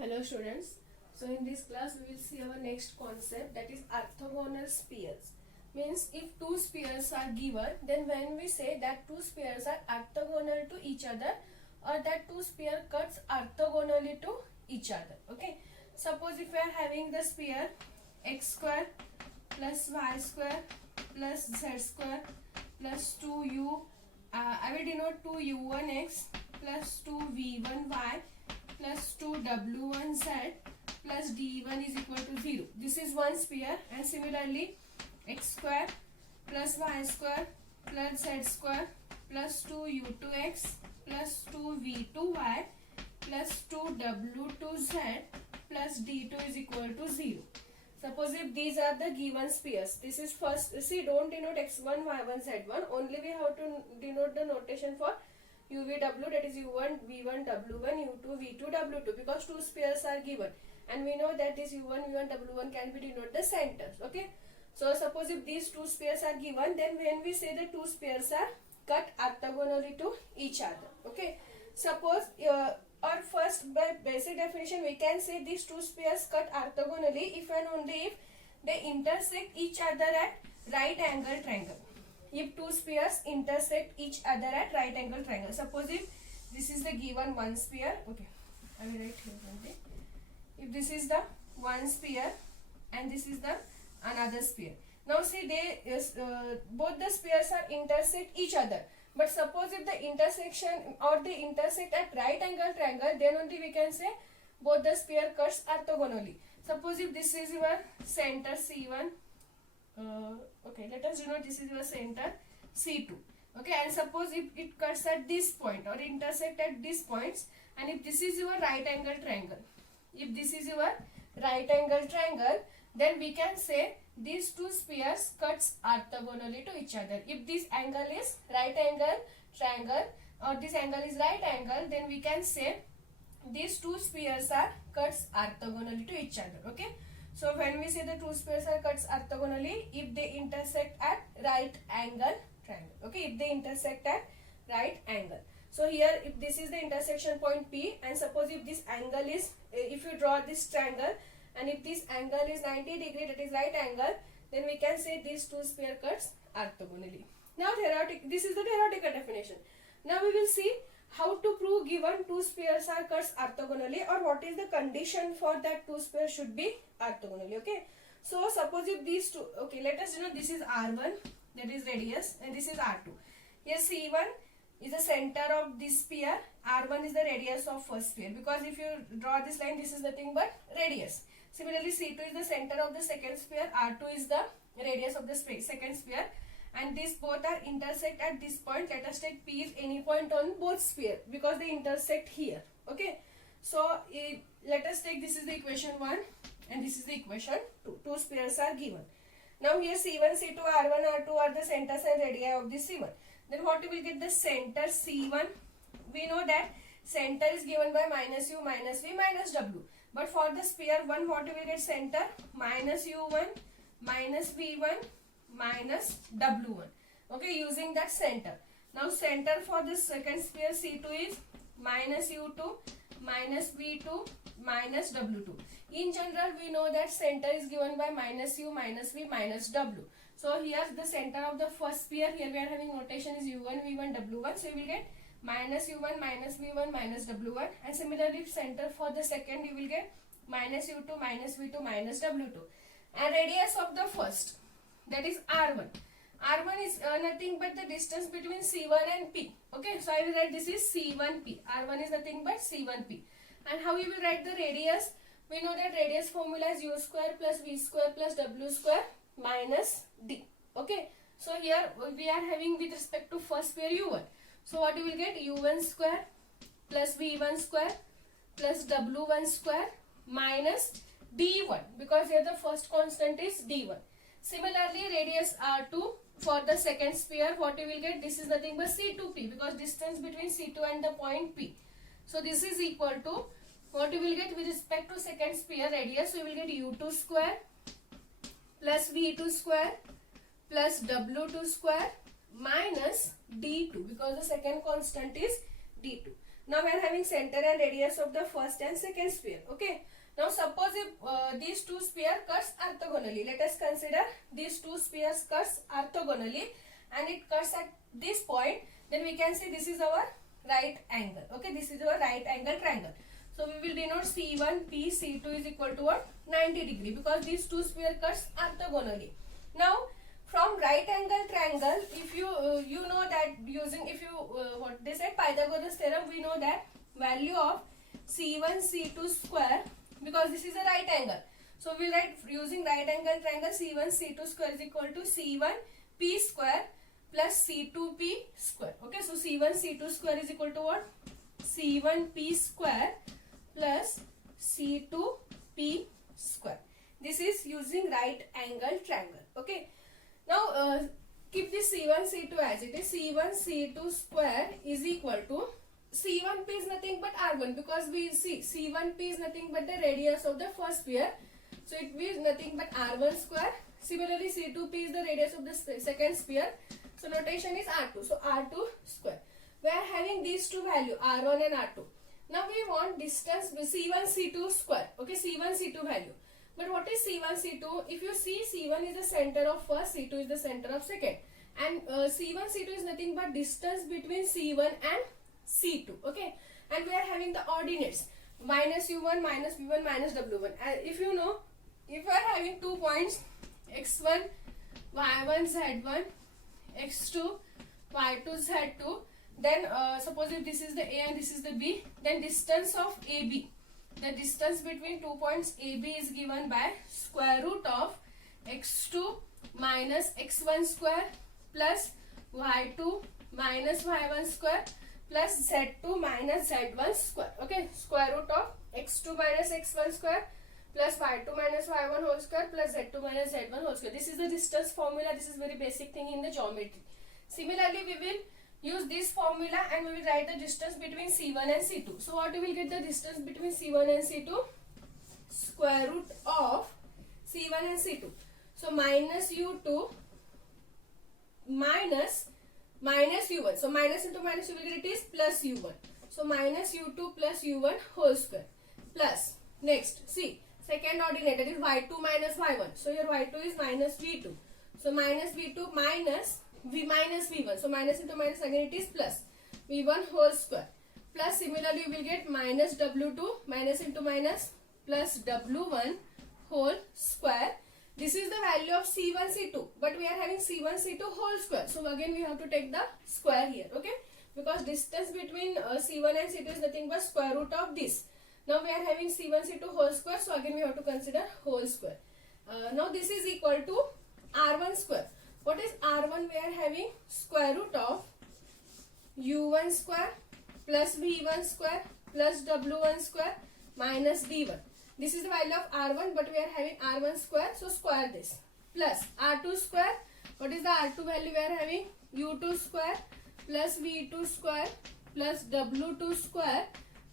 Hello students. So in this class we will see our next concept, that is orthogonal spheres. Means if two spheres are given, then when we say that two spheres are orthogonal to each other or that two sphere cuts orthogonally to each other. Okay. Suppose if we are having the sphere x square plus y square plus z square plus 2u, I will denote 2u1x plus 2v1y plus 2w1z plus d1 is equal to 0. This is one sphere, and similarly x square plus y square plus z square plus 2u2x plus 2v2y plus 2w2z plus d2 is equal to 0. Suppose if these are the given spheres, this is first, see, don't denote x1, y1, z1, only we have to denote the notation for UVW, that is U1, V1, W1, U2, V2, W2, because two spheres are given and we know that this U1, V1, W1 can be denoted the centers. Okay. So suppose if these two spheres are given, then when we say the two spheres are cut orthogonally to each other. Okay. Suppose or first, by basic definition, we can say these two spheres cut orthogonally if and only if they intersect each other at right angle triangle. If two spheres intersect each other at right angle triangle. Suppose if this is the given one sphere, okay, I will write here only. If this is the one sphere and this is the another sphere. Now see, they both the spheres are intersect each other. But suppose if the intersection or they intersect at right angle triangle, then only we can say both the sphere cuts orthogonally. Suppose if this is your center C1. Okay, let us denote this is your center C2. Okay, and suppose if it cuts at this point or intersect at these points, and if this is your right angle triangle, if this is your right angle triangle, then we can say these two spheres cuts orthogonally to each other. If this angle is right angle triangle or this angle is right angle, then we can say these two spheres are cuts orthogonally to each other. Okay. So when we say the two spheres are cuts orthogonally, if they intersect at right angle triangle. Okay, if they intersect at right angle. So here, if this is the intersection point P, and suppose if this angle is, if you draw this triangle, and if this angle is 90 degree, that is right angle, then we can say these two sphere cuts orthogonally. Now this is the theoretical definition. Now we will see how to prove given two spheres are cuts orthogonally, or what is the condition for that two spheres should be orthogonally. Okay. So suppose if these two, okay, let us know this is R1, that is radius, and this is R2. Here C1 is the center of this sphere, R1 is the radius of first sphere, because if you draw this line, this is nothing but radius. Similarly, C2 is the center of the second sphere, R2 is the radius of the second sphere, and these both are intersect at this point. Let us take P is any point on both sphere because they intersect here. Okay. So let us take, this is the equation 1 and this is the equation 2. Two spheres are given. Now here C1, C2, R1, R2 are the centers and radii of this C1. Then what we will get the center C1. We know that center is given by minus U minus V minus W. But for the sphere 1, what we will get center minus U1 minus V1 minus W1. Okay, using that center. Now center for this second sphere C2 is minus U2 minus V2 minus W2. In general, we know that center is given by minus U minus V minus W. So here the center of the first sphere, here we are having notation is U1 V1 W1. So you will get minus U1 minus V1 minus W1, and similarly center for the second you will get minus U2 minus V2 minus W2. And radius of the first, that is R1. R1 is nothing but the distance between C1 and P. Okay, so I will write this is C1P. R1 is nothing but C1P. And how you will write the radius? We know that radius formula is U square plus V square plus W square minus D. Okay, so here we are having with respect to first sphere U1. So what you will get? U1 square plus V1 square plus W1 square minus D1, because here the first constant is D1. Similarly, radius R2 for the second sphere, what you will get? This is nothing but C2P, because distance between C2 and the point P. So this is equal to what you will get with respect to second sphere radius. So you will get U2 square plus V2 square plus W2 square minus D2, because the second constant is D2. Now we are having center and radius of the first and second sphere. Okay. Now suppose if these two spheres cuts orthogonally. Let us consider these two spheres cuts orthogonally and it cuts at this point. Then we can say this is our right angle. Okay, this is our right angle triangle. So we will denote C1P C2 is equal to what? 90 degree, because these two sphere cuts orthogonally. Now from right angle triangle, if you you know that using, if you what they said, Pythagoras theorem, we know that value of C1 C2 square, because this is a right angle. So we write using right angle triangle C1 C2 square is equal to C1 P square plus C2 P square. Okay, so C1 C2 square is equal to what? C1 P square plus C2 P square. This is using right angle triangle. Okay. Now keep this C1 C2 as it is. C1 C2 square is equal to C1P is nothing but R1, because we see C1P is nothing but the radius of the first sphere. So it will nothing but R1 square. Similarly C2P is the radius of the second sphere. So notation is R2. So R2 square. We are having these two values R1 and R2. Now we want distance C1 C2 square. Okay, C1 C2 value. But what is C1 C2? If you see, C1 is the center of first, C2 is the center of second. And C1 C2 is nothing but distance between C1 and C2. Okay. And we are having the ordinates. Minus U1, minus V1, minus W1. If you know, if we are having 2 points, X1, Y1, Z1, X2, Y2, Z2. Then suppose if this is the A and this is the B, then distance of AB. The distance between 2 points AB is given by square root of x2 minus x1 square plus y2 minus y1 square plus z2 minus z1 square. Okay, square root of x2 minus x1 square plus y2 minus y1 whole square plus z2 minus z1 whole square. This is the distance formula. This is very basic thing in the geometry. Similarly, we will use this formula and we will write the distance between C1 and C2. So what we will get the distance between C1 and C2? Square root of C1 and C2. So minus U2 minus U1. So minus into minus you will get it is plus U1. So minus U2 plus U1 whole square plus, next see, second ordinate, that is Y2 minus Y1. So your Y2 is minus V2. So minus V2 minus V minus V1. So minus into minus again it is plus V1 whole square. Plus similarly you will get minus W2 minus into minus plus W1 whole square. This is the value of C1 C2. But we are having C1 C2 whole square. So again we have to take the square here. Okay. Because distance between C1 and C2 is nothing but square root of this. Now we are having C1 C2 whole square. So again we have to consider whole square. Now this is equal to R1 square. What is R1? We are having square root of U1 square plus V1 square plus W1 square minus D1. This is the value of R1, but we are having R1 square, so square this. Plus R2 square. What is the R2 value? We are having U2 square plus V2 square plus W2 square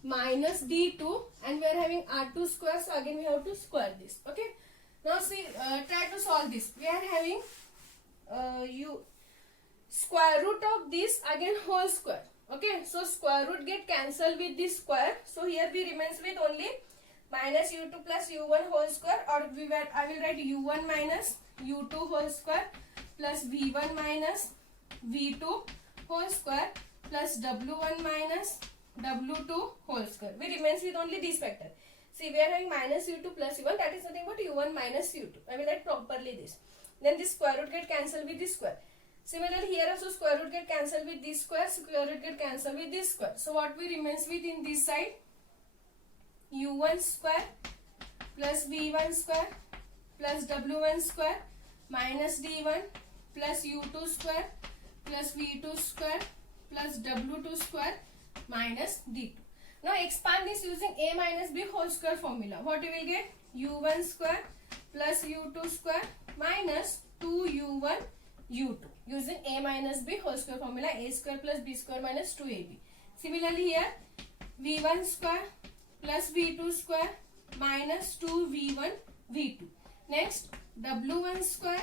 minus D2, and we are having R2 square, so again we have to square this. Okay. Now see, try to solve this. We are having square root of this again whole square. Okay, so square root get cancelled with this square. So here we remains with only minus U2 plus U1 whole square, or I will write U1 minus U2 whole square plus V1 minus V2 whole square plus W1 minus W2 whole square. We remains with only this factor. See, we are having minus U2 plus U1, that is nothing but U1 minus U2. I will write properly this. Then this square root get cancelled with this square. Similarly, here also square root get cancelled with this square, square root get cancelled with this square. So what we remains with in this side? U1 square plus V1 square plus W1 square minus D1 plus U2 square plus V2 square plus W2 square minus D2. Now expand this using A minus B whole square formula. What you will get? U1 square plus U2 square minus 2U1 U2. Using A minus B whole square formula, A square plus B square minus 2AB. Similarly here, V1 square plus V2 square minus 2V1 V2. Next, W1 square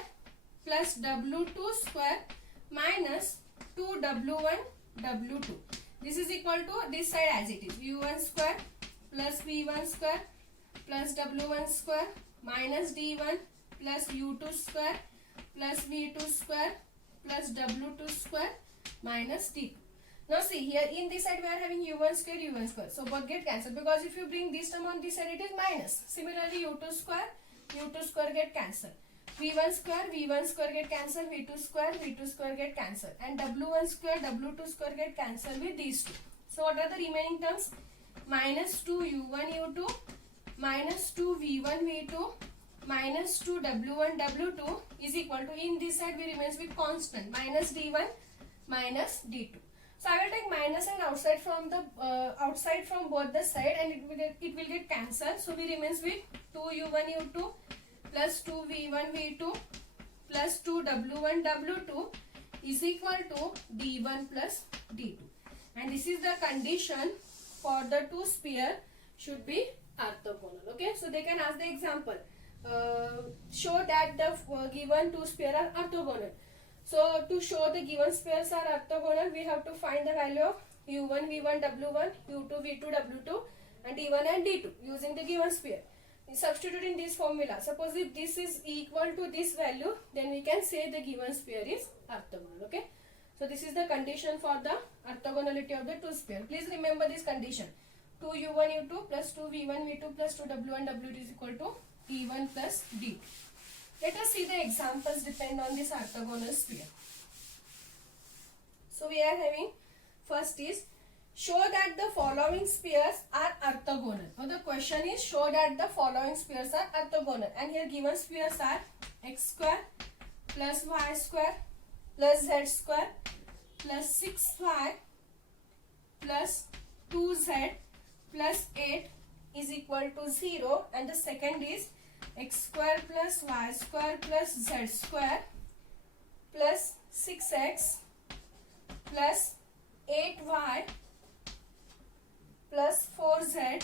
plus W2 square minus 2W1 W2. This is equal to this side as it is. u1 square plus v1 square plus w1 square minus d1 plus u2 square plus v2 square plus w2 square minus d2. Now see here in this side we are having u1 square. So both get cancelled because if you bring this term on this side it is minus. Similarly u2 square get cancelled. v1 square get cancelled. v2 square get cancelled. And w1 square get cancelled with these two. So what are the remaining terms? Minus 2 u1 u2 minus 2 v1 v2 minus 2 w1 w2 is equal to, in this side we remains with constant, minus d1 minus d2. So I will take minus and outside from both the side, and it will get cancelled. So we remains with 2 u1 u2 plus 2 v1 v2 plus 2 w1 w2 is equal to d1 plus d2. And this is the condition for the two sphere should be orthogonal. Okay, so they can ask the example. Show that the given two sphere are orthogonal. So to show the given spheres are orthogonal, we have to find the value of u1 v1 w1, u2 v2 w2, and d1 and d2 using the given sphere. Substitute in this formula. Suppose if this is equal to this value, then we can say the given sphere is orthogonal. Okay. So this is the condition for the orthogonality of the two sphere. Please remember this condition. 2 u1 u2 plus 2 v1 v2 plus 2 w1 w2 is equal to d1 plus d2. Let us see the examples depend on this orthogonal sphere. So we are having, first is, show that the following spheres are orthogonal. Now the question is, show that the following spheres are orthogonal. And here given spheres are x square plus y square plus z square plus 6y plus 2z plus 8 is equal to 0. And the second is x square plus y square plus z square plus 6x plus 8y plus 4z,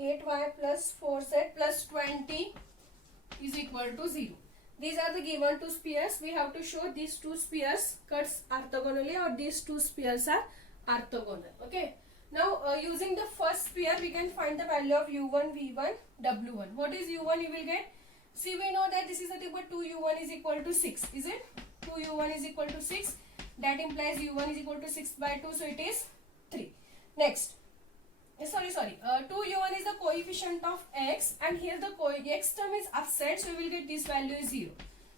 8y plus 4z plus 20 is equal to 0. These are the given two spheres. We have to show these two spheres cuts orthogonally, or these two spheres are orthogonal. Okay. Now using the first sphere we can find the value of u1 v1 w1. What is u1? You will get, see, we know that this is nothing but 2 u1 is equal to 6. Is it? 2 u1 is equal to 6. That implies u1 is equal to 6 by 2. So it is 3. Next, 2 u1 is the coefficient of x, and here the x term is upside, so you will get this value is 0.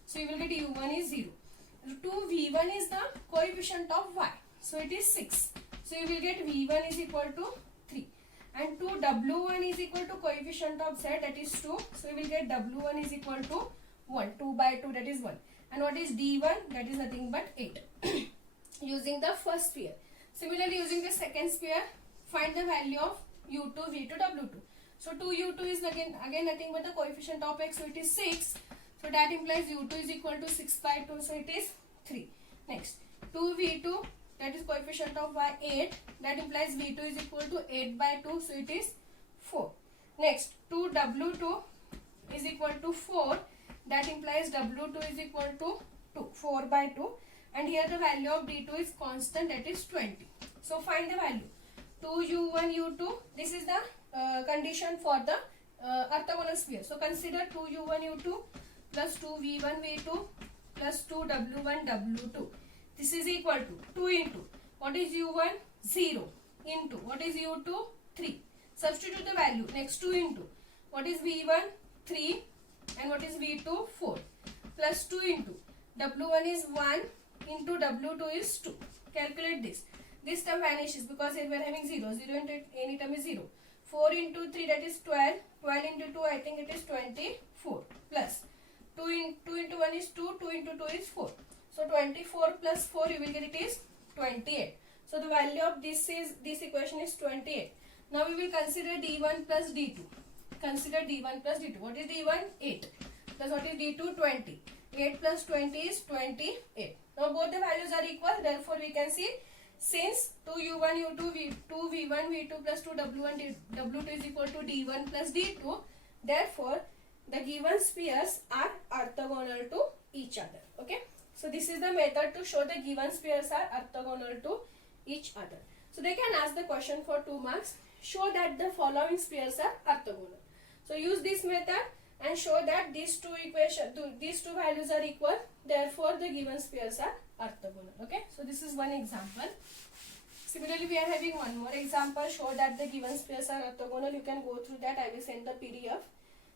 So you will get u1 is 0. 2 v1 is the coefficient of y, so it is 6. So you will get v1 is equal to 3. And 2 w1 is equal to coefficient of z, that is 2. So you will get w1 is equal to 1. 2 by 2, that is 1. And what is d1? That is nothing but 8. Using the first sphere. Similarly, using the second sphere, find the value of u2, v2, w2. So 2 u2 is again nothing but the coefficient of x, so it is 6. So that implies u2 is equal to 6 by 2, so it is 3. Next, 2 v2, that is coefficient of y, 8. That implies v2 is equal to 8 by 2, so it is 4. Next, 2 w2 is equal to 4. That implies w2 is equal to 2, 4 by 2. And here the value of d2 is constant, that is 20. So find the value. 2 u1 u2, this is the condition for the orthogonal sphere. So consider 2 u1 u2 plus 2 v1 v2 plus 2 w1 w2. This is equal to 2 into, what is u1? 0 into, what is u2? 3. Substitute the value. Next, 2 into, what is v1? 3, and what is v2? 4. Plus 2 into, w1 is 1 into w2 is 2. Calculate this. This term vanishes because here we are having 0. 0 into any term is 0. 4 into 3, that is 12. 12 into 2, I think it is 24. Plus 2 into 1 is 2. 2 into 2 is 4. So 24 plus 4, you will get it is 28. So the value of this equation is 28. Now we will consider d1 plus d2. Consider d1 plus d2. What is d1? 8. Plus what is d2? 20. 8 plus 20 is 28. Now both the values are equal. Therefore we can see, since 2 u1 u2 2 v1 v2 plus 2 w1 w2 is equal to d1 plus d2, therefore the given spheres are orthogonal to each other. Okay. So this is the method to show the given spheres are orthogonal to each other. So they can ask the question for 2 marks. Show that the following spheres are orthogonal. So use this method and show that these two values are equal. Therefore, the given spheres are orthogonal. Okay. So this is one example. Similarly, we are having one more example. Show that the given spheres are orthogonal. You can go through that. I will send the PDF.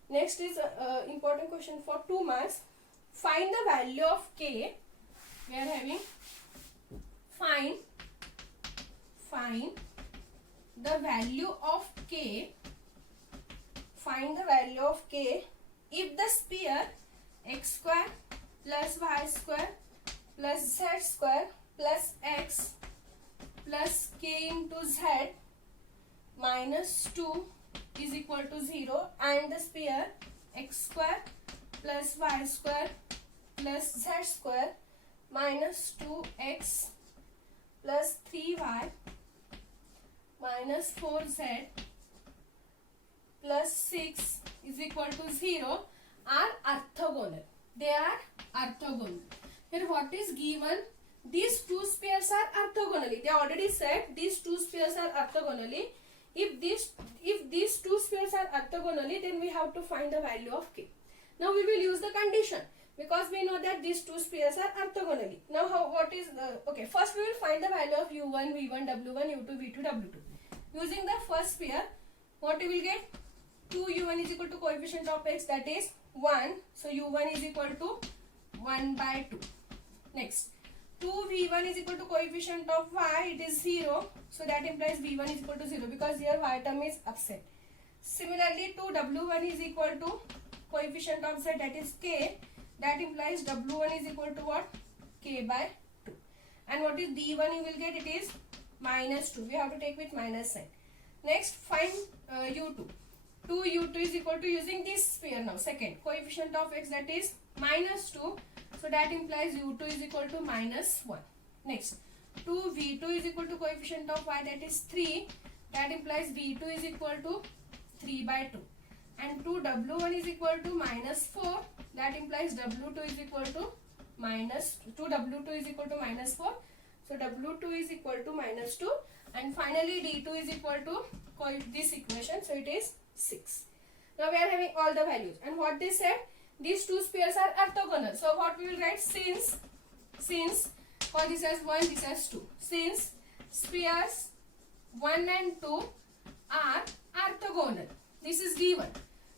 Next is important question for 2 marks. Find the value of k. We are having find the value of k. Find the value of k if the sphere x square plus y square plus z square plus x plus k into z minus 2 is equal to 0 and the sphere x square plus y square plus z square minus 2x plus 3y minus 4z plus 6 is equal to 0 are orthogonal. They are orthogonal. Here what is given? These two spheres are orthogonally. They already said these two spheres are orthogonally. If these two spheres are orthogonally, then we have to find the value of k. Now we will use the condition because we know that these two spheres are orthogonally. Now okay, first we will find the value of u1, v1, w1, u2, v2, w2. Using the first sphere, what we will get? 2u1 is equal to coefficient of x, that is 1. So u1 is equal to 1 by 2. Next, 2v1 is equal to coefficient of y, it is 0. So that implies v1 is equal to 0 because here y term is absent. Similarly, 2w1 is equal to coefficient of z, that is k. That implies w1 is equal to what? K by 2. And what is d1 you will get? It is minus 2. We have to take with minus sign. Next, find u2. 2u2 is equal to, using this sphere now, second, coefficient of x, that is minus 2. So that implies u2 is equal to minus 1. Next, 2v2 is equal to coefficient of y, that is 3. That implies v2 is equal to 3 by 2. And 2w1 is equal to minus 4. That implies w2 is equal to minus 2w2 is equal to minus 4. So w2 is equal to minus 2. And finally d2 is equal to this equation. So it is 6. Now we are having all the values. And what they said? These two spheres are orthogonal. So what we will write? Since for this as 1, this as 2. Since spheres 1 and 2 are orthogonal. This is given.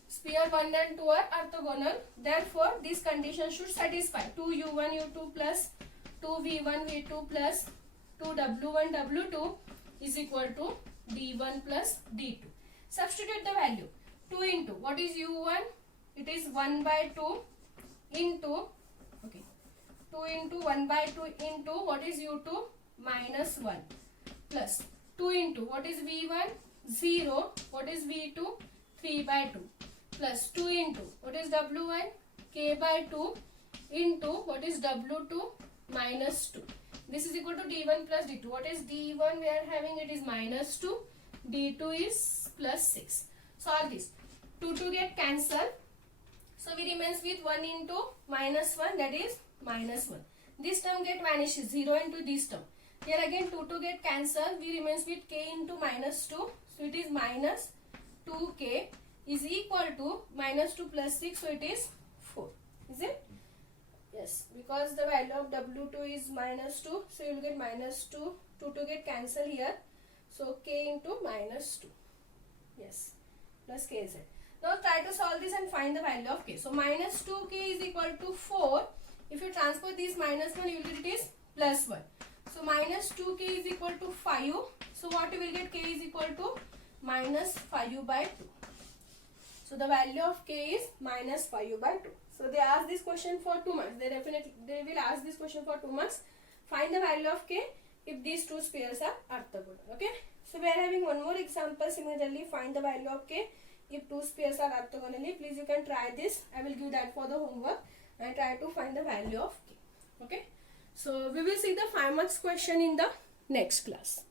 Sphere 1 and 2 are orthogonal. Therefore, this condition should satisfy. 2u1 u2 plus 2v1 v2 plus 2w1 w2 is equal to d1 plus d2. Substitute the value. 2 into, what is u1? It is 1 by 2 into, okay, 2 into 1 by 2 into, what is u2? Minus 1 plus 2 into, what is v1? 0. What is v2? 3 by 2 plus 2 into, what is w1? K by 2 into, what is w2? Minus 2. This is equal to d1 plus d2. What is d1 we are having? It is minus 2. d2 is plus 6. Solve this. 2 get cancelled. So we remains with 1 into minus 1, that is minus 1. This term get vanishes, 0 into this term. Here again 2 get cancelled. We remains with k into minus 2. So it is minus 2k is equal to minus 2 plus 6. So it is 4. Is it? Yes. Because the value of w2 is minus 2. So you will get minus 2. 2 get cancelled here. So k into minus 2. Yes. Plus kz. Now try to solve this and find the value of k. So minus 2k is equal to 4. If you transpose this minus 1, you will get it is plus 1. So minus 2k is equal to 5. So what you will get? K is equal to minus 5 by 2. So the value of k is minus 5 by 2. So they ask this question for 2 marks. They will ask this question for 2 marks. Find the value of k if these two spheres are orthogonal. Okay. So we are having one more example. Similarly, find the value of k if two spheres are orthogonally. Please, you can try this. I will give that for the homework and try to find the value of k. Okay. So we will see the 5 marks question in the next class.